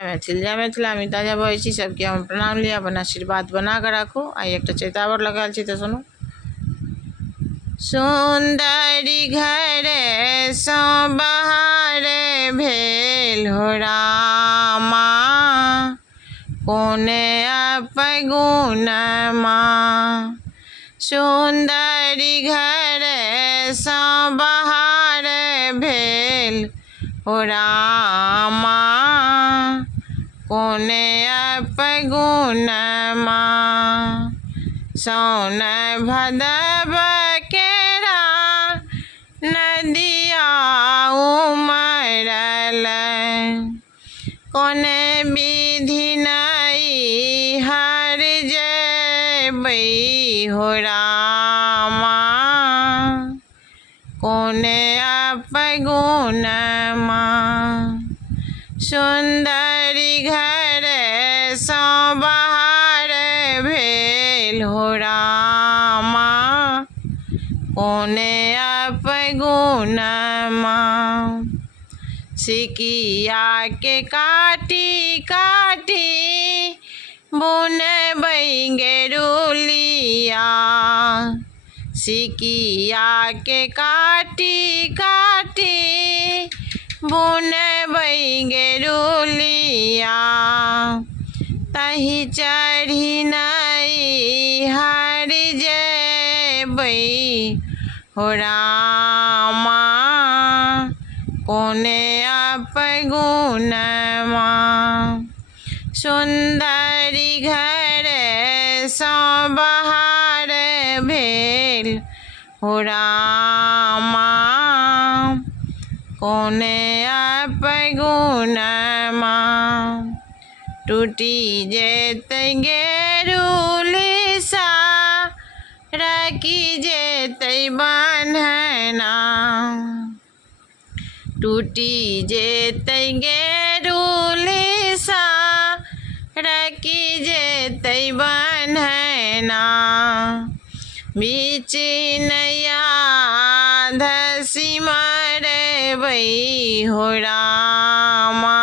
मैथिल मिता जा बही सबके हम प्रणाम लिया अपन आशीर्वाद बना कर राखू। आई एक चैतावर लगाल तो सुनू। सुंदरी घरे सो बहारे भेल हो रामा, कोने अपगुण माँ। सुंदरी घरे सो बहारे भेल हो रामा, कोने अपगुण माँ। सौन भदव केरा नदिया उमरल, कोने विधि नहीं हर जेबै हो रामा, कोने अपगुण माँ। सुंदरी घरे सो बहारे भेल हो रामा, कोने अपगुण माँ। सिकिया के काटी काटी बुनबै गेरुलिया, सिकिया के काटी काटी बुनबै गेरुलिया। तही चढ़ी नहीं हर जेबै हो रामा, कोने अपगुण माँ। सुंदरी घरे सो बहारे भेल हो रामा, कोने अपगुण माँ। टूटी जेतै गेरुली सा रखी जेतै बन्हना, टूटी जेतै गेरुली सा रखी जेतै बन्हना। बीच नैया धसी मरबै हो रामा,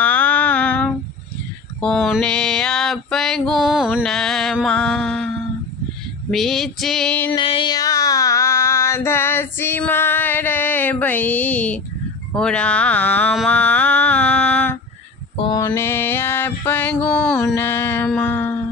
कोने अपगुण माँ। बीच नैया धसी मरबै हो रामा, कोने अपगुण माँ।